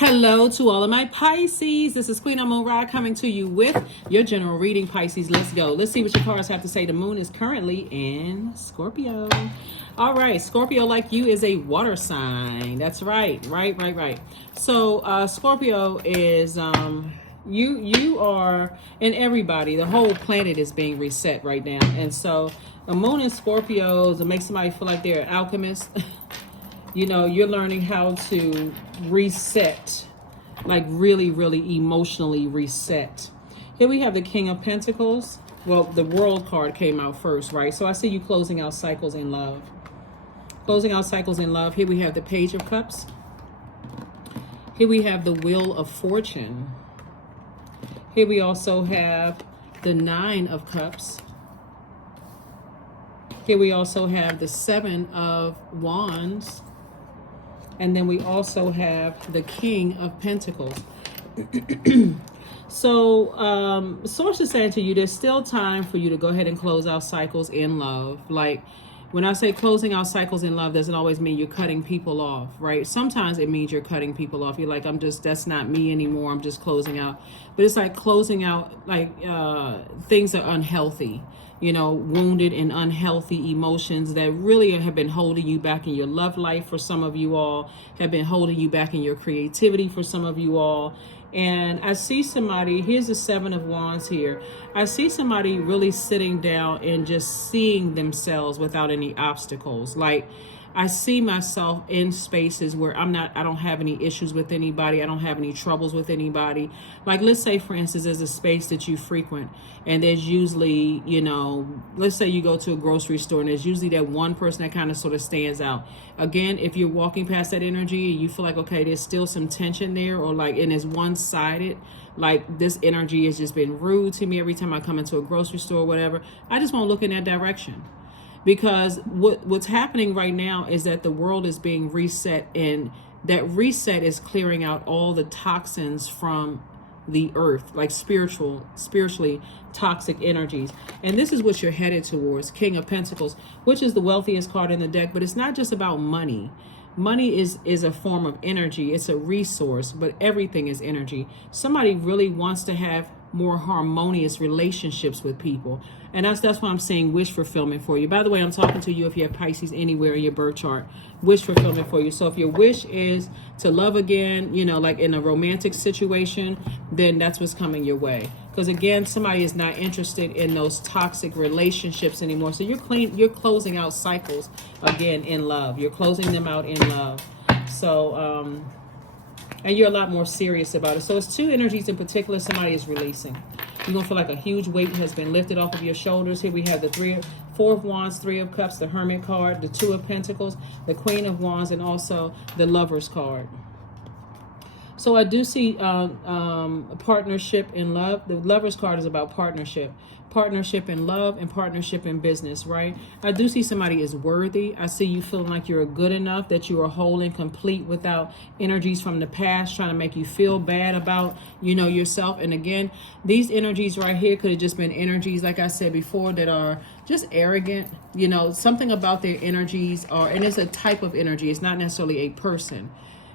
Hello to all of my Pisces. This is Queen Amun Ra coming to you with your general reading, Pisces. Let's go. Let's see what your cards have to say. The moon is currently in Scorpio. All right. Scorpio, like you, is a water sign. That's right. Right. So Scorpio is you are, and everybody, the whole planet is being reset right now. And so a moon in Scorpio to make somebody feel like they're an alchemist. You know, you're learning how to reset, like really emotionally reset. Here we have the King of Pentacles. Well, the World card came out first, right? So I see you closing out cycles in love. Closing out cycles in love. Here we have the Page of Cups. Here we have the Wheel of Fortune. Here we also have the Nine of Cups. Here we also have the Seven of Wands. And then we also have the King of Pentacles. So, source is saying to you, there's still time for you to go ahead and close out cycles in love. Like, when I say closing out cycles in love, doesn't always mean you're cutting people off, right? Sometimes it means you're cutting people off. You're like, that's not me anymore. I'm just closing out. But it's like closing out, like, things are unhealthy. You know, wounded and unhealthy emotions that really have been holding you back in your love life for some of you all, have been holding you back in your creativity for some of you all. And I see somebody, here's the Seven of Wands here. I see somebody really sitting down and just seeing themselves without any obstacles. Like, I see myself in spaces where I don't have any issues with anybody. I don't have any troubles with anybody. Like, let's say, for instance, there's a space that you frequent and there's usually, you know, let's say you go to a grocery store and there's usually that one person that kind of sort of stands out. Again, if you're walking past that energy and you feel like, okay, there's still some tension there, or like, and it's one-sided, like this energy has just been rude to me every time I come into a grocery store or whatever, I just won't look in that direction. Because what's happening right now is that the world is being reset, and that reset is clearing out all the toxins from the earth, like spiritually toxic energies. And this is what you're headed towards, King of Pentacles, which is the wealthiest card in the deck. But it's not just about money. Money is a form of energy. It's a resource, but everything is energy. Somebody really wants to have more harmonious relationships with people. And that's why I'm saying wish fulfillment for you. By the way, I'm talking to you if you have Pisces anywhere in your birth chart. Wish fulfillment for you. So if your wish is to love again, you know, like in a romantic situation, then that's what's coming your way. Because again, somebody is not interested in those toxic relationships anymore. So you're closing out cycles again in love. You're closing them out in love. So and you're a lot more serious about it. So it's two energies in particular somebody is releasing. You're going to feel like a huge weight has been lifted off of your shoulders. Here we have the Four of Wands, Three of Cups, the Hermit card, the Two of Pentacles, the Queen of Wands, and also the Lovers card. So I do see a partnership in love. The Lovers card is about partnership. Partnership in love and partnership in business, right? I do see somebody is worthy. I see you feeling like you're good enough, that you are whole and complete without energies from the past trying to make you feel bad about, you know, yourself. And again, these energies right here could have just been energies, like I said before, that are just arrogant. You know, something about their energies are, and it's a type of energy. It's not necessarily a person.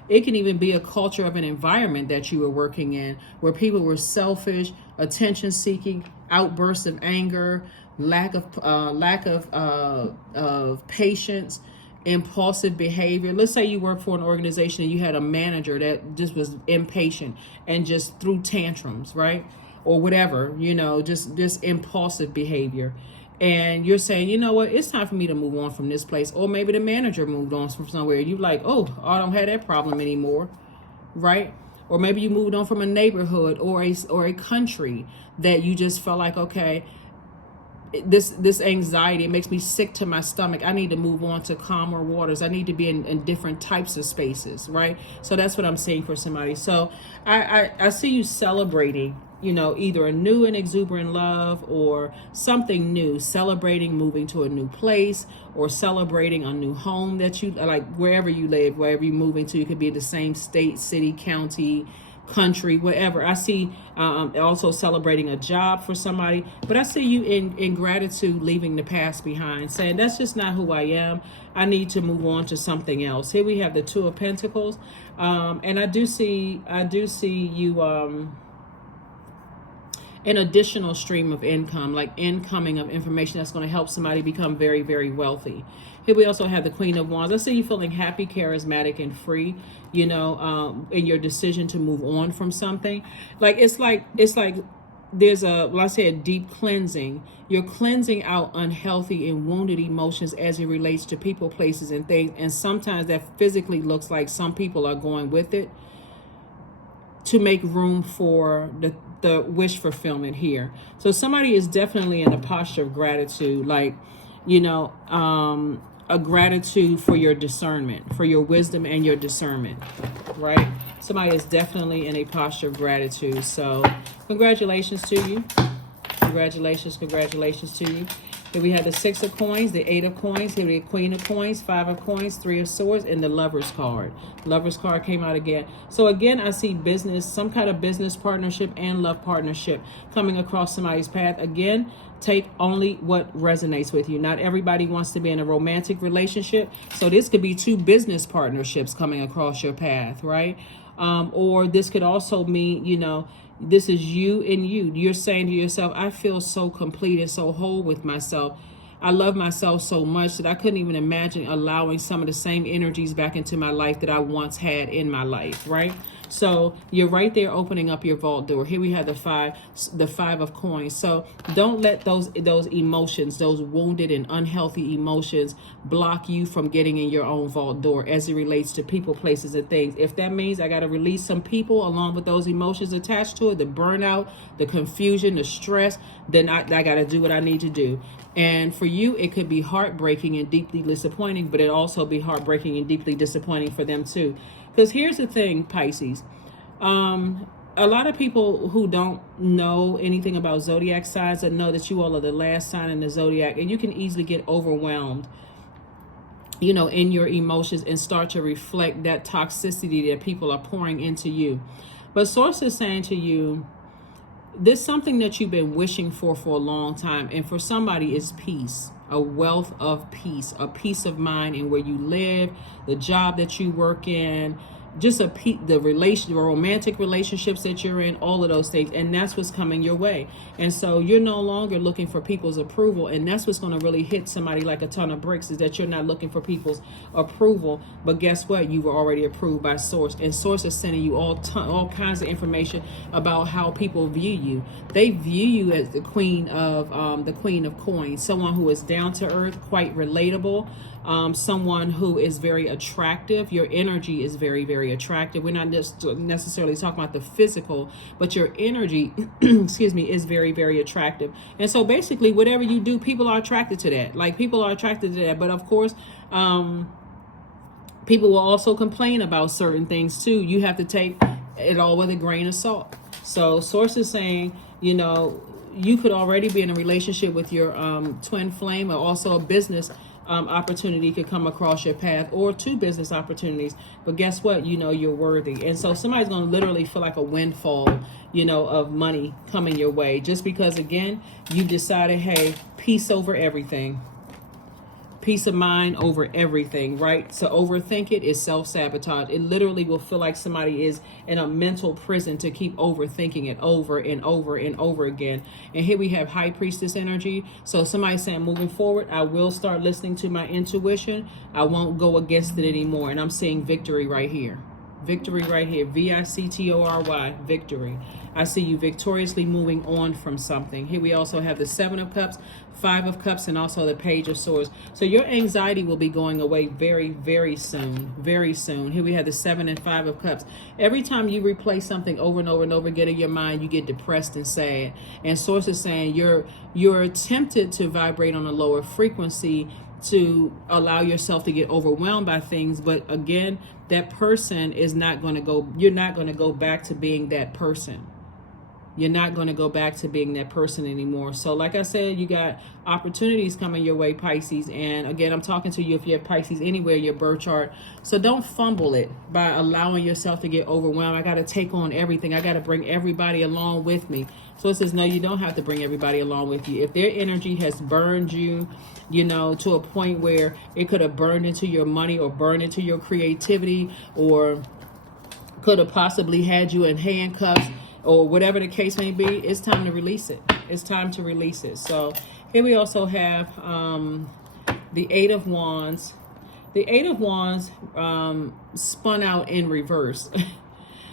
It can even be a culture of an environment that you were working in where people were selfish, attention-seeking, outbursts of anger, lack of patience, impulsive behavior. Let's say you work for an organization and you had a manager that just was impatient and just threw tantrums, right? Or whatever, you know, just impulsive behavior. And you're saying, you know what, it's time for me to move on from this place. Or maybe the manager moved on from somewhere. You like, oh, I don't have that problem anymore, right? Or maybe you moved on from a neighborhood or a country that you just felt like, okay, this anxiety, it makes me sick to my stomach. I need to move on to calmer waters. I need to be in different types of spaces, right? So that's what I'm saying for somebody. So I see you celebrating, you know, either a new and exuberant love or something new, celebrating moving to a new place or celebrating a new home that you like, wherever you live, wherever you're moving to. You could be in the same state, city, county, country, whatever. I see also celebrating a job for somebody, but I see you in gratitude, leaving the past behind, saying that's just not who I am. I need to move on to something else. Here we have the Two of Pentacles, and I do see you an additional stream of income, like incoming of information that's going to help somebody become very, very wealthy. Here we also have the Queen of Wands. I see you feeling happy, charismatic, and free, you know, in your decision to move on from something. It's like there's let's say a deep cleansing. You're cleansing out unhealthy and wounded emotions as it relates to people, places, and things. And sometimes that physically looks like some people are going with it to make room for the wish fulfillment here. So somebody is definitely in a posture of gratitude, like, you know, a gratitude for your discernment, for your wisdom and your discernment, right? Somebody is definitely in a posture of gratitude. So congratulations to you. Congratulations to you. Here we have the Six of Coins, the Eight of Coins, here we have Queen of Coins, Five of Coins, Three of Swords, and the Lover's card. Lover's card came out again. So again, I see business, some kind of business partnership and love partnership coming across somebody's path. Again, take only what resonates with you. Not everybody wants to be in a romantic relationship. So this could be two business partnerships coming across your path, right? Or this could also mean, you know, this is you and you. You're saying to yourself, I feel so complete and so whole with myself. I love myself so much that I couldn't even imagine allowing some of the same energies back into my life that I once had in my life, right? So you're right there opening up your vault door. Here we have the five of coins. So don't let those emotions, those wounded and unhealthy emotions, block you from getting in your own vault door as it relates to people, places, and things. If that means I got to release some people along with those emotions attached to it, the burnout, the confusion, the stress, then I got to do what I need to do. And for you, it could be heartbreaking and deeply disappointing, but it also be heartbreaking and deeply disappointing for them too. Because here's the thing, Pisces. A lot of people who don't know anything about zodiac signs that know that you all are the last sign in the zodiac, and you can easily get overwhelmed, you know, in your emotions and start to reflect that toxicity that people are pouring into you. But Source is saying to you, there's something that you've been wishing for a long time, and for somebody is peace, a wealth of peace, a peace of mind in where you live, the job that you work in, just the romantic relationships that you're in, all of those things, and that's what's coming your way. And so you're no longer looking for people's approval, and that's what's going to really hit somebody like a ton of bricks, is that you're not looking for people's approval. But guess what? You were already approved by Source, and Source is sending you all kinds of information about how people view you. They view you as the Queen of Coins, someone who is down to earth, quite relatable. Someone who is very attractive. Your energy is very, very attractive. We're not just necessarily talking about the physical, but your energy, excuse me, is very, very attractive. And so basically, whatever you do, people are attracted to that. Like, people are attracted to that. But of course, people will also complain about certain things too. You have to take it all with a grain of salt. So Source is saying, you know, you could already be in a relationship with your twin flame, or also a business opportunity could come across your path, or two business opportunities. But guess what? You know you're worthy. And so somebody's going to literally feel like a windfall, you know, of money coming your way, just because, again, you decided, hey, peace over everything. Peace of mind over everything, right? So overthink it is self-sabotage. It literally will feel like somebody is in a mental prison to keep overthinking it over and over and over again. And here we have High Priestess energy. So somebody saying, moving forward, I will start listening to my intuition. I won't go against it anymore. And I'm seeing victory right here. Victory right here. VICTORY, victory. I see you victoriously moving on from something. Here we also have the Seven of Cups, Five of Cups, and also the Page of Swords. So your anxiety will be going away very, very soon. Very soon. Here we have the Seven and Five of Cups. Every time you replay something over and over and over again in your mind, you get depressed and sad. And Source is saying you're tempted to vibrate on a lower frequency to allow yourself to get overwhelmed by things. But again, that person is not going to go, you're not going to go back to being that person. You're not going to go back to being that person anymore. So like I said, you got opportunities coming your way, Pisces. And again, I'm talking to you if you have Pisces anywhere in your birth chart. So don't fumble it by allowing yourself to get overwhelmed. I got to take on everything. I got to bring everybody along with me. So it says, no, you don't have to bring everybody along with you. If their energy has burned you, you know, to a point where it could have burned into your money or burned into your creativity, or could have possibly had you in handcuffs, or whatever the case may be, it's time to release it. It's time to release it. So here we also have the Eight of Wands. The Eight of Wands spun out in reverse.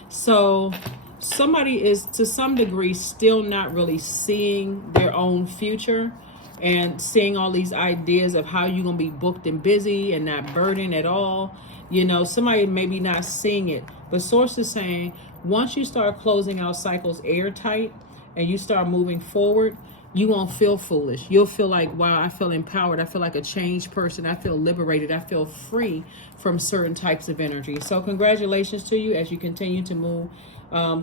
So somebody is, to some degree, still not really seeing their own future and seeing all these ideas of how you're going to be booked and busy and not burdened at all. You know, somebody maybe not seeing it. But source is saying, once you start closing out cycles airtight and you start moving forward, you won't feel foolish. You'll feel like, wow, I feel empowered. I feel like a changed person. I feel liberated. I feel free from certain types of energy. So congratulations to you as you continue to move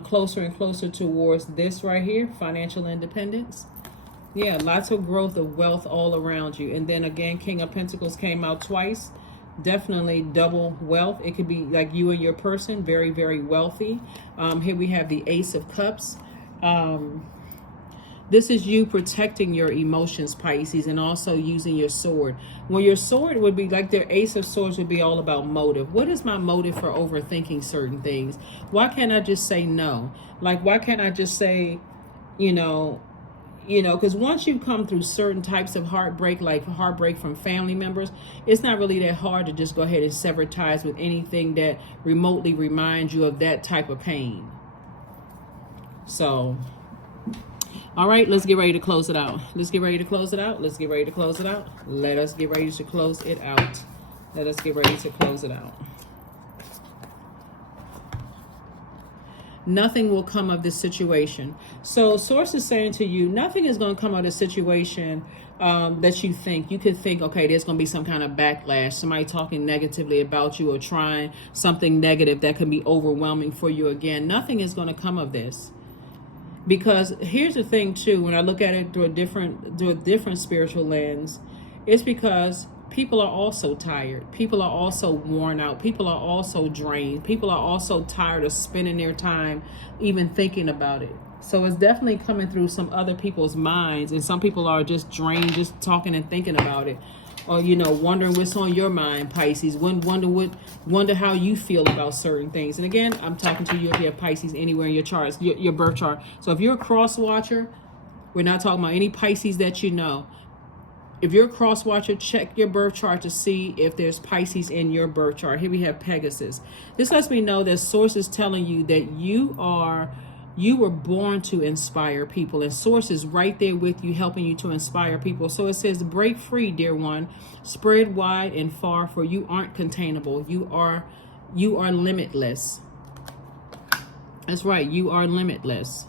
closer and closer towards this right here, financial independence. Yeah, lots of growth of wealth all around you. And then again, King of Pentacles came out twice. Definitely double wealth. It could be like you and your person, very, very wealthy. Here we have the Ace of Cups. This is you protecting your emotions, Pisces, and also using your sword. When your sword would be like their Ace of Swords would be all about motive. What is my motive for overthinking certain things? Why can't I just say no? Like, why can't I just say, you know, because once you come through certain types of heartbreak, like heartbreak from family members, it's not really that hard to just go ahead and sever ties with anything that remotely reminds you of that type of pain. So, all right, let's get ready to close it out. Let's get ready to close it out. Let's get ready to close it out. Let us get ready to close it out. Let us get ready to close it out. Nothing will come of this situation. So source is saying to you, nothing is going to come of the situation that you think. You could think, okay, there's going to be some kind of backlash, somebody talking negatively about you or trying something negative that can be overwhelming for you again. Nothing is going to come of this. Because here's the thing too, when I look at it through a different spiritual lens, it's because people are also tired. People are also worn out. People are also drained. People are also tired of spending their time even thinking about it. So it's definitely coming through some other people's minds. And some people are just drained, just talking and thinking about it. Or, you know, wondering what's on your mind, Pisces. Wonder how you feel about certain things. And again, I'm talking to you if you have Pisces anywhere in your charts, your birth chart. So if you're a cross watcher, we're not talking about any Pisces that you know. If you're a cross watcher, check your birth chart to see if there's Pisces in your birth chart. Here we have Pegasus. This lets me know that source is telling you that you were born to inspire people, and source is right there with you, helping you to inspire people. So it says, break free, dear one, spread wide and far, for you aren't containable. You are limitless. That's right. You are limitless.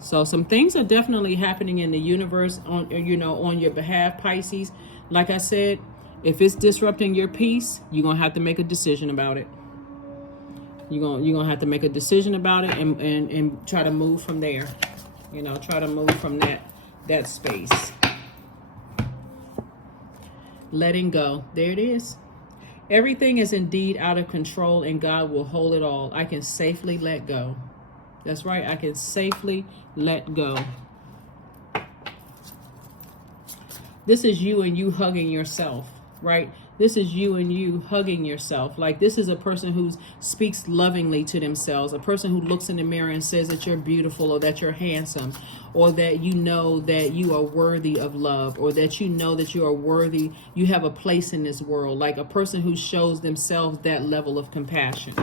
So some things are definitely happening in the universe on your behalf, Pisces. Like I said, if it's disrupting your peace, you're going to have to make a decision about it. You're going to have to make a decision about it and try to move from there. You know, try to move from that space. Letting go. There it is. Everything is indeed out of control, and God will hold it all. I can safely let go. That's right. I can safely let go. This is you and you hugging yourself, right? This is you and you hugging yourself. Like, this is a person who speaks lovingly to themselves, a person who looks in the mirror and says that you're beautiful, or that you're handsome, or that you know that you are worthy of love, or that you know that you are worthy, you have a place in this world. Like a person who shows themselves that level of compassion.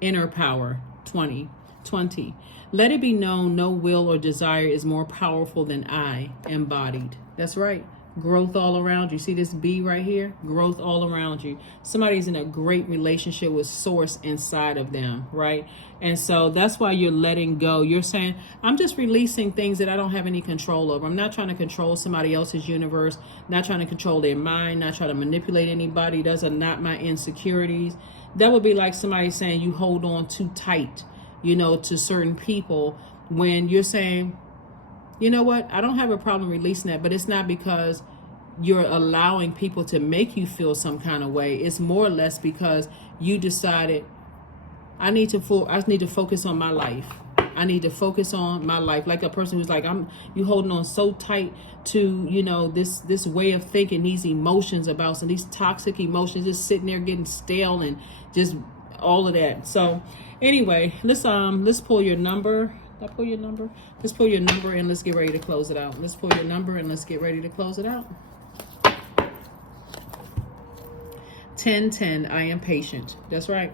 Inner power, 20. Let it be known, no will or desire is more powerful than I, embodied. That's right. Growth all around you. See this B right here? Growth all around you. Somebody's in a great relationship with source inside of them, right? And so that's why you're letting go. You're saying, I'm just releasing things that I don't have any control over. I'm not trying to control somebody else's universe, not trying to control their mind, not trying to manipulate anybody. Those are not my insecurities. That would be like somebody saying you hold on too tight, you know, to certain people, when you're saying, you know what, I don't have a problem releasing that, but it's not because you're allowing people to make you feel some kind of way. It's more or less because you decided, I need to focus on my life. I need to focus on my life. Like a person who's like, you holding on so tight to, you know, this way of thinking, these emotions about some, these toxic emotions, just sitting there getting stale and just all of that. So anyway, let's pull your number. Did I pull your number? Let's pull your number and let's get ready to close it out. Let's pull your number and let's get ready to close it out. 1010, I am patient. That's right.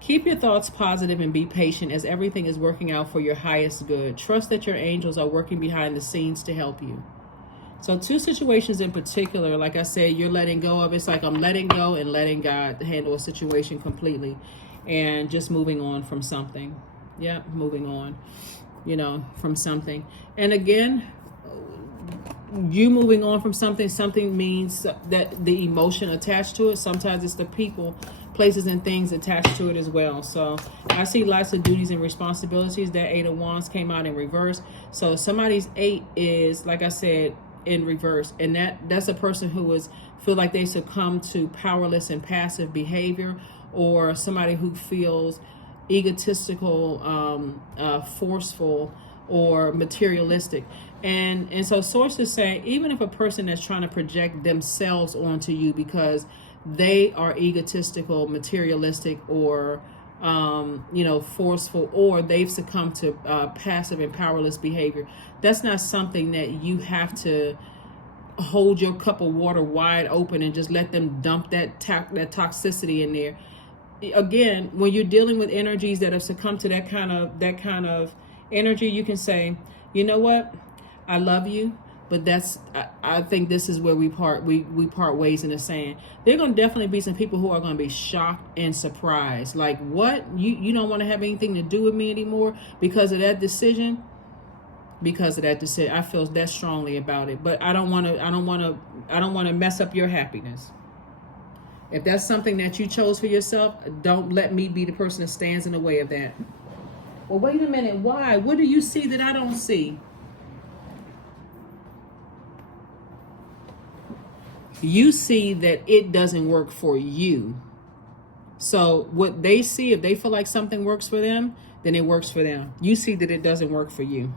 Keep your thoughts positive and be patient as everything is working out for your highest good. Trust that your angels are working behind the scenes to help you. So two situations in particular, like I said, you're letting go of. It's like I'm letting go and letting God handle a situation completely and just moving on from something. Yeah, moving on, you know, from something. And again, you moving on from something means that the emotion attached to it. Sometimes it's the people, places, and things attached to it as well. So I see lots of duties and responsibilities. That 8 of Wands came out in reverse. So somebody's 8 is, like I said, in reverse, and that's a person who feel like they succumb to powerless and passive behavior, or somebody who feels egotistical, forceful, or materialistic. And so sources say, even if a person that's trying to project themselves onto you because they are egotistical, materialistic, or you know, forceful, or they've succumbed to passive and powerless behavior, that's not something that you have to hold your cup of water wide open and just let them dump that toxicity in there. Again, when you're dealing with energies that have succumbed to that kind of energy, you can say, you know what, I love you, but I think this is where we part ways in the sand. There are going to definitely be some people who are going to be shocked and surprised. Like, what? You don't want to have anything to do with me anymore because of that decision? Because of that decision. I feel that strongly about it. But I don't want to mess up your happiness. If that's something that you chose for yourself, don't let me be the person that stands in the way of that. Well, wait a minute. Why? What do you see that I don't see? You see that it doesn't work for you. So what they see, if they feel like something works for them, then it works for them. You see that it doesn't work for you.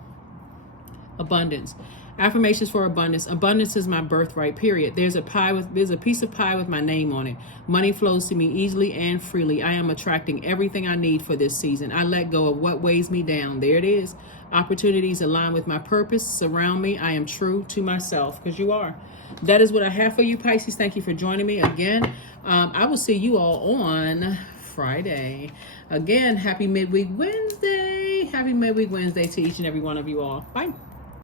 Abundance. Affirmations for abundance. Abundance is my birthright, period. There's a piece of pie with my name on it. Money flows to me easily and freely. I am attracting everything I need for this season. I let go of what weighs me down. There it is. Opportunities align with my purpose. Surround me. I am true to myself, because you are. That is what I have for you, Pisces. Thank you for joining me again. I will see you all on Friday. Again, happy midweek Wednesday. Happy midweek Wednesday to each and every one of you all. Bye.